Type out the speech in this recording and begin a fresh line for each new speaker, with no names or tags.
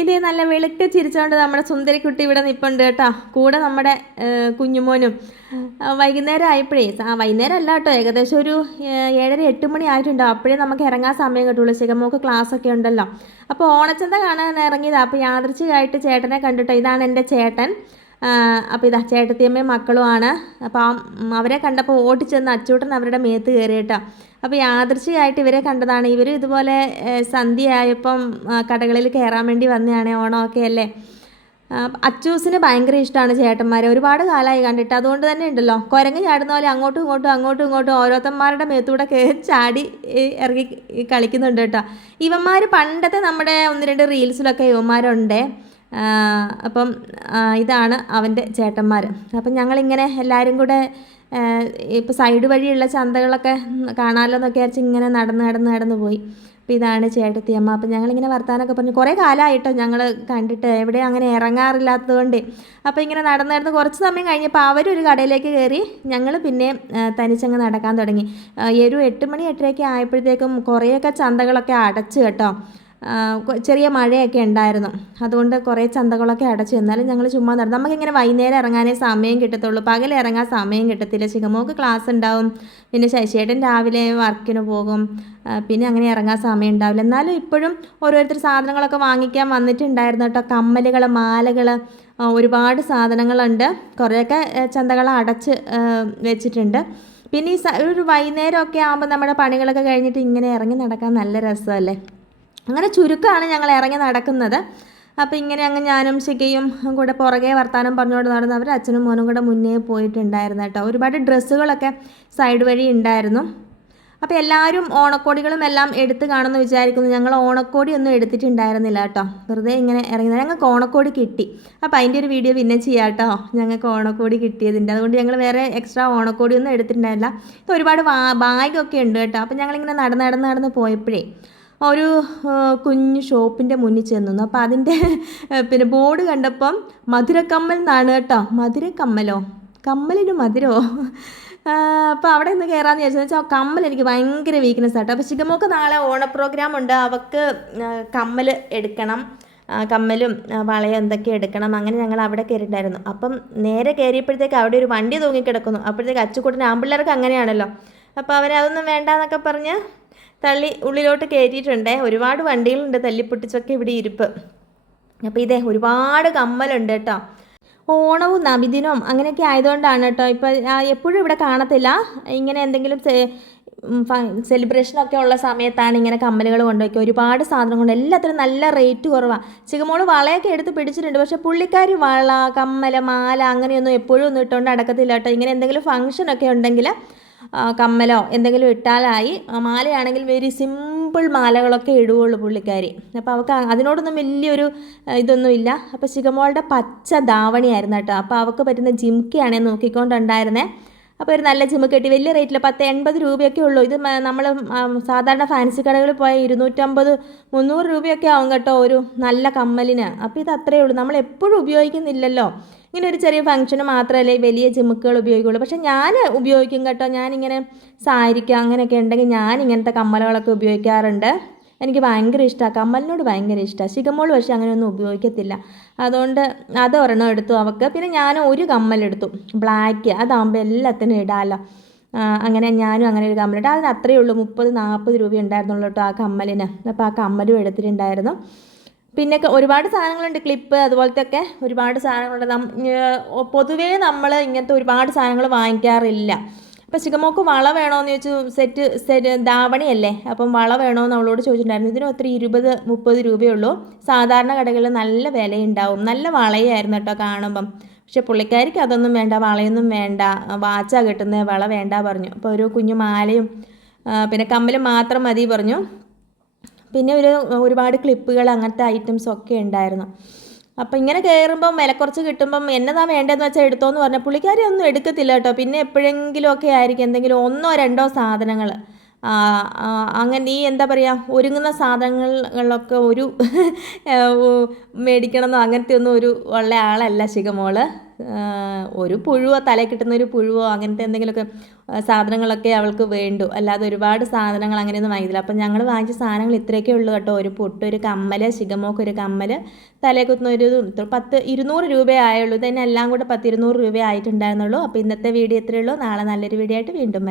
ഇതേ നല്ല വെളുക്ക ചിരിച്ചുകൊണ്ട് നമ്മുടെ സുന്ദരിക്കുട്ടി ഇവിടെ നിൽപ്പുണ്ട് കേട്ടോ. കൂടെ നമ്മുടെ കുഞ്ഞുമോനും. വൈകുന്നേരം ആയപ്പോഴേ ആ വൈകുന്നേരം അല്ല കേട്ടോ ഏകദേശം ഒരു ഏഴര എട്ട് മണി ആയിട്ടുണ്ടോ. അപ്പോഴേ നമുക്ക് ഇറങ്ങാൻ സമയം കിട്ടുള്ളൂ. ശിഖമോക്ക് ക്ലാസ് ഒക്കെ ഉണ്ടല്ലോ. അപ്പോൾ ഓണച്ചന്ത കാണാൻ ഇറങ്ങിയതാണ് അപ്പോൾ യാദൃച്ഛികമായിട്ട് ചേട്ടനെ കണ്ടിട്ടോ. ഇതാണ് എന്റെ ചേട്ടൻ. അപ്പോൾ ഇതാ ചേട്ടത്തിയമ്മയും മക്കളുമാണ്. അപ്പോൾ അവരെ കണ്ടപ്പോൾ ഓടിച്ചെന്ന് അച്ചൂട്ടൻ അവരുടെ മേത്ത് കയറി കേട്ടോ. അപ്പോൾ യാദൃശ്ചികമായിട്ട് ഇവരെ കണ്ടതാണ്. ഇവർ ഇതുപോലെ സന്ധ്യ സന്ധ്യയായപ്പം കടകളിൽ കയറാൻ വേണ്ടി വന്നതാണ് ഓണമൊക്കെ അല്ലേ? അച്ചൂസിന് ഭയങ്കര ഇഷ്ടമാണ് ചേട്ടന്മാരെ. ഒരുപാട് കാലമായി കണ്ടിട്ട്. അതുകൊണ്ട് തന്നെ ഉണ്ടല്ലോ കുരങ്ങ് ചാടുന്ന പോലെ അങ്ങോട്ടും ഇങ്ങോട്ടും അങ്ങോട്ടും ഇങ്ങോട്ടും ഓരോരുത്തന്മാരുടെ മേത്തൂടെ ചാടി ഇറങ്ങി കളിക്കുന്നുണ്ട് കേട്ടോ. ഇവന്മാർ പണ്ടത്തെ നമ്മുടെ ഒന്ന് രണ്ട് റീൽസിലൊക്കെ ഇവന്മാരുണ്ട്. അപ്പം ഇതാണ് അവന്റെ ചേട്ടന്മാർ അപ്പം ഞങ്ങളിങ്ങനെ എല്ലാവരും കൂടെ ഇപ്പോൾ സൈഡ് വഴിയുള്ള ചന്തകളൊക്കെ കാണാമല്ലോ എന്നൊക്കെ വിചാരിച്ച് ഇങ്ങനെ നടന്ന് നടന്ന് നടന്ന് പോയി. അപ്പോൾ ഇതാണ് ചേട്ടത്തിയമ്മ അപ്പം ഞങ്ങളിങ്ങനെ വർത്താനമൊക്കെ പറഞ്ഞു. കുറേ കാലമായിട്ടോ ഞങ്ങൾ കണ്ടിട്ട് എവിടെ അങ്ങനെ ഇറങ്ങാറില്ലാത്തതുകൊണ്ട് അപ്പോൾ ഇങ്ങനെ നടന്ന് നടന്ന് കുറച്ച് സമയം കഴിഞ്ഞപ്പോൾ അവരൊരു കടയിലേക്ക് കയറി ഞങ്ങൾ പിന്നെ തനിച്ചങ്ങ് നടക്കാൻ തുടങ്ങി. ഒരു എട്ട് മണി എട്ടരയൊക്കെ ആയപ്പോഴത്തേക്കും കുറേയൊക്കെ ചന്തകളൊക്കെ അടച്ചു കേട്ടോ. ചെറിയ മഴയൊക്കെ ഉണ്ടായിരുന്നു. അതുകൊണ്ട് കുറേ ചന്തകളൊക്കെ അടച്ചു. എന്നാലും ഞങ്ങൾ ചുമ്മാ നടന്നു. നമുക്കിങ്ങനെ വൈകുന്നേരം ഇറങ്ങാനേ സമയം കിട്ടത്തുള്ളൂ. പകൽ ഇറങ്ങാൻ സമയം കിട്ടത്തില്ല. ശിഖമോക്ക് ക്ലാസ് ഉണ്ടാവും. പിന്നെ ശശിയേട്ടൻ രാവിലെ വർക്കിന് പോകും. പിന്നെ അങ്ങനെ ഇറങ്ങാൻ സമയം ഉണ്ടാവില്ല. എന്നാലും ഇപ്പോഴും ഓരോരുത്തർ സാധനങ്ങളൊക്കെ വാങ്ങിക്കാൻ വന്നിട്ടുണ്ടായിരുന്നു കേട്ടോ. കമ്മലുകൾ മാലകൾ ഒരുപാട് സാധനങ്ങളുണ്ട്. കുറേയൊക്കെ ചന്തകൾ അടച്ച് വെച്ചിട്ടുണ്ട്. പിന്നെ ഈ ഒരു വൈകുന്നേരമൊക്കെ ആകുമ്പോൾ നമ്മുടെ പണികളൊക്കെ കഴിഞ്ഞിട്ട് ഇങ്ങനെ ഇറങ്ങി നടക്കാൻ നല്ല രസമല്ലേ? അങ്ങനെ ചുരുക്കമാണ് ഞങ്ങൾ ഇറങ്ങി നടക്കുന്നത്. അപ്പോൾ ഇങ്ങനെ അങ്ങ് ഞാനും ശിഖയും കൂടെ പുറകെ വർത്താനം പറഞ്ഞുകൊണ്ട് നടന്ന് അവർ അച്ഛനും മോനും കൂടെ മുന്നേ പോയിട്ടുണ്ടായിരുന്നു കേട്ടോ. ഒരുപാട് ഡ്രസ്സുകളൊക്കെ സൈഡ് വഴി ഉണ്ടായിരുന്നു. അപ്പോൾ എല്ലാവരും ഓണക്കോടികളും എല്ലാം എടുത്ത് കാണുമെന്ന് വിചാരിക്കുന്നു. ഞങ്ങൾ ഓണക്കോടി ഒന്നും എടുത്തിട്ടുണ്ടായിരുന്നില്ല കേട്ടോ. വെറുതെ ഇങ്ങനെ ഇറങ്ങി ഞങ്ങൾക്ക് ഓണക്കോടി കിട്ടി. അപ്പോൾ അതിന്റെ ഒരു വീഡിയോ പിന്നെ ചെയ്യാം കേട്ടോ. ഞങ്ങൾക്ക് ഓണക്കോടി കിട്ടിയതിന്റെ അതുകൊണ്ട് ഞങ്ങൾ വേറെ എക്സ്ട്രാ ഓണക്കോടി ഒന്നും എടുത്തിട്ടുണ്ടായില്ല ഇത് ഒരുപാട് ബാഗൊക്കെ ഉണ്ട് കേട്ടോ. അപ്പോൾ ഞങ്ങളിങ്ങനെ നടന്ന് നടന്ന് നടന്ന് പോയപ്പോഴേ ഒരു കുഞ്ഞു ഷോപ്പിന്റെ മുന്നിൽ ചെന്നു. അപ്പോൾ അതിന്റെ പിന്നെ ബോർഡ് കണ്ടപ്പം മധുരക്കമ്മൽ എന്നാണ് കേട്ടോ. മധുരക്കമ്മലോ? കമ്മലിന് മധുരമോ അപ്പോൾ അവിടെ നിന്ന് കയറാമെന്ന് വിചാരിച്ചു. വെച്ചാൽ കമ്മൽ എനിക്ക് ഭയങ്കര വീക്ക്നെസ് ആട്ടോ. അപ്പോൾ ശിഖമോക്ക് നാളെ ഓണ പ്രോഗ്രാം ഉണ്ട്. അവൾക്ക് കമ്മൽ എടുക്കണം. കമ്മലും വളയും എന്തൊക്കെ എടുക്കണം. അങ്ങനെ ഞങ്ങൾ അവിടെ കയറിയിട്ടുണ്ടായിരുന്നു അപ്പം നേരെ കയറിയപ്പോഴത്തേക്ക് അവിടെ ഒരു വണ്ടി തൂങ്ങിക്കിടക്കുന്നു. അപ്പോഴത്തേക്ക് അച്ചുകൂട്ടൻ ആമ്പിള്ളേർക്ക് അങ്ങനെയാണല്ലോ. അപ്പോൾ അവരതൊന്നും വേണ്ടാന്നൊക്കെ പറഞ്ഞ് തള്ളി ഉള്ളിലോട്ട് കയറ്റിയിട്ടുണ്ട് ഒരുപാട് വണ്ടികളുണ്ട് തല്ലിപ്പൊട്ടിച്ചൊക്കെ ഇവിടെ ഇരിപ്പ്. അപ്പോൾ ഇതേ ഒരുപാട് കമ്മലുണ്ട് കേട്ടോ. ഓണവും നബിദിനവും അങ്ങനെയൊക്കെ ആയതുകൊണ്ടാണ് കേട്ടോ. ഇപ്പോൾ എപ്പോഴും ഇവിടെ കാണത്തില്ല. ഇങ്ങനെ എന്തെങ്കിലും സെലിബ്രേഷനൊക്കെ ഉള്ള സമയത്താണ് ഇങ്ങനെ കമ്മലുകൾ കൊണ്ടുപോയി ഒരുപാട് സാധനം കൊണ്ട് എല്ലാത്തിനും നല്ല റേറ്റ് കുറവാണ് ചികമോൾ വളയൊക്കെ എടുത്ത് പിടിച്ചിട്ടുണ്ട്. പക്ഷേ പുള്ളിക്കാരി വള കമ്മല മാല അങ്ങനെയൊന്നും എപ്പോഴും ഒന്നും ഇട്ടുകൊണ്ട് നടക്കത്തില്ല കേട്ടോ. ഇങ്ങനെ എന്തെങ്കിലും ഫംഗ്ഷനൊക്കെ ഉണ്ടെങ്കിൽ കമ്മലോ എന്തെങ്കിലും ഇട്ടാലായി. മാലയാണെങ്കിൽ വെരി സിമ്പിൾ മാലകളൊക്കെ ഇടുകയുള്ളൂ പുള്ളിക്കാരി. അപ്പോൾ അവൾക്ക് അതിനോടൊന്നും വലിയൊരു ഇതൊന്നുമില്ല. അപ്പോൾ ശിഖമോളുടെ പച്ച ധാവണിയായിരുന്നു കേട്ടോ. അപ്പോൾ അവൾക്ക് പറ്റുന്ന ജിംക്കയാണ് നോക്കിക്കൊണ്ടുണ്ടായിരുന്നേ. അപ്പോൾ ഒരു നല്ല ജിമ്മ് കെട്ടി. വലിയ റേറ്റിൽ പത്ത് എൺപത് രൂപയൊക്കെ ഉള്ളൂ. ഇത് നമ്മൾ സാധാരണ ഫാൻസി കടകളിൽ പോയ ഇരുന്നൂറ്റമ്പത് മുന്നൂറ് രൂപയൊക്കെ ആവും കേട്ടോ ഒരു നല്ല കമ്മലിന്. അപ്പോൾ ഇത് അത്രയേ ഉള്ളൂ. നമ്മൾ എപ്പോഴും ഉപയോഗിക്കുന്നില്ലല്ലോ. ഇങ്ങനെ ഒരു ചെറിയ ഫംഗ്ഷന് മാത്രമല്ലേ വലിയ ജിമ്മുക്കുകൾ ഉപയോഗിക്കുള്ളൂ. പക്ഷെ ഞാൻ ഉപയോഗിക്കും കേട്ടോ. ഞാനിങ്ങനെ സാരിക്കുക അങ്ങനെയൊക്കെ ഉണ്ടെങ്കിൽ ഞാൻ ഇങ്ങനത്തെ കമ്മലുകളൊക്കെ ഉപയോഗിക്കാറുണ്ട്. എനിക്ക് ഭയങ്കര ഇഷ്ടമാണ് കമ്മലിനോട് ഭയങ്കര ഇഷ്ടമാണ് ശിഖമോൾ പക്ഷേ അങ്ങനെയൊന്നും ഉപയോഗിക്കത്തില്ല. അതുകൊണ്ട് അത് ഒരെണ്ണം എടുത്തു അവൾക്ക്. പിന്നെ ഞാനും ഒരു കമ്മലെടുത്തു. ബ്ലാക്ക്. അതാകുമ്പോൾ എല്ലാത്തിനും ഇടാമല്ലോ അങ്ങനെ ഞാനും അങ്ങനെ ഒരു കമ്മലിട്ട് അതിന് അത്രയേ ഉള്ളൂ. മുപ്പത് നാൽപ്പത് രൂപ ഉണ്ടായിരുന്നുള്ളൂ കേട്ടോ ആ കമ്മലിന്. അപ്പോൾ ആ കമ്മലും എടുത്തിട്ടുണ്ടായിരുന്നു. പിന്നെ ഒരുപാട് സാധനങ്ങളുണ്ട്. ക്ലിപ്പ് അതുപോലത്തെ ഒക്കെ ഒരുപാട് സാധനങ്ങളുണ്ട്. പൊതുവേ നമ്മൾ ഇങ്ങനത്തെ ഒരുപാട് സാധനങ്ങൾ വാങ്ങിക്കാറില്ല. അപ്പോൾ ശിഖമോക്ക് വള വേണോന്ന് ചോദിച്ചു സെറ്റ് സെറ്റ് ധാവണിയല്ലേ? അപ്പം വള വേണോന്ന് അവളോട് ചോദിച്ചിട്ടുണ്ടായിരുന്നു. ഇതിന് ഒത്തിരി ഇരുപത് മുപ്പത് രൂപയുള്ളൂ. സാധാരണ കടകളിൽ നല്ല വിലയുണ്ടാവും. നല്ല വളയായിരുന്നു കേട്ടോ കാണുമ്പം. പക്ഷെ പുള്ളിക്കാരിക്ക് അതൊന്നും വേണ്ട വളയൊന്നും വേണ്ട. വാച്ചാ കിട്ടുന്നത് വള വേണ്ട പറഞ്ഞു. അപ്പോൾ ഒരു കുഞ്ഞു മാലയും പിന്നെ കമ്മലും മാത്രം മതി പറഞ്ഞു. പിന്നെ ഒരു ഒരുപാട് ക്ലിപ്പുകൾ അങ്ങനത്തെ ഐറ്റംസ് ഒക്കെ ഉണ്ടായിരുന്നു. അപ്പോൾ ഇങ്ങനെ കയറുമ്പം വില കുറച്ച് കിട്ടുമ്പം എന്നതാ വേണ്ടതെന്ന് വെച്ചാൽ എടുത്തോന്ന് പറഞ്ഞാൽ പുള്ളിക്കാരി ഒന്നും എടുക്കത്തില്ല കേട്ടോ. പിന്നെ എപ്പോഴെങ്കിലും ഒക്കെ ആയിരിക്കും എന്തെങ്കിലും ഒന്നോ രണ്ടോ സാധനങ്ങൾ അങ്ങനെ ഈ എന്താ പറയുക ഒരുങ്ങുന്ന സാധനങ്ങളിലൊക്കെ ഒരു മേടിക്കണമെന്നോ അങ്ങനത്തെ ഒന്നും ഒരു ഉള്ള ആളല്ല ശിഖമോൾ. ഒരു പുഴുവോ തലയിൽ കിട്ടുന്ന ഒരു പുഴുവോ അങ്ങനത്തെ എന്തെങ്കിലുമൊക്കെ സാധനങ്ങളൊക്കെ അവൾക്ക് വേണ്ടു. അല്ലാതെ ഒരുപാട് സാധനങ്ങൾ അങ്ങനെയൊന്നും വാങ്ങിയില്ല അപ്പം ഞങ്ങൾ വാങ്ങിച്ച സാധനങ്ങൾ ഇത്രയൊക്കെ ഉള്ളൂ കേട്ടോ. ഒരു പൊട്ട് ഒരു കമ്മൽ ശിഖമോക്ക് ഒരു കമ്മൽ തലയിൽ കുത്തുന്ന ഒരു പത്ത് ഇരുന്നൂറ് രൂപയേ ആയുള്ളൂ. ഇതന്നെ എല്ലാം കൂടെ പത്ത് ഇരുന്നൂറ് രൂപ ആയിട്ടുണ്ടായിരുന്നുള്ളൂ. അപ്പോൾ ഇന്നത്തെ വീഡിയോ ഇത്രയേ ഉള്ളൂ. നാളെ നല്ലൊരു വീഡിയോ ആയിട്ട് വീണ്ടും വരാം.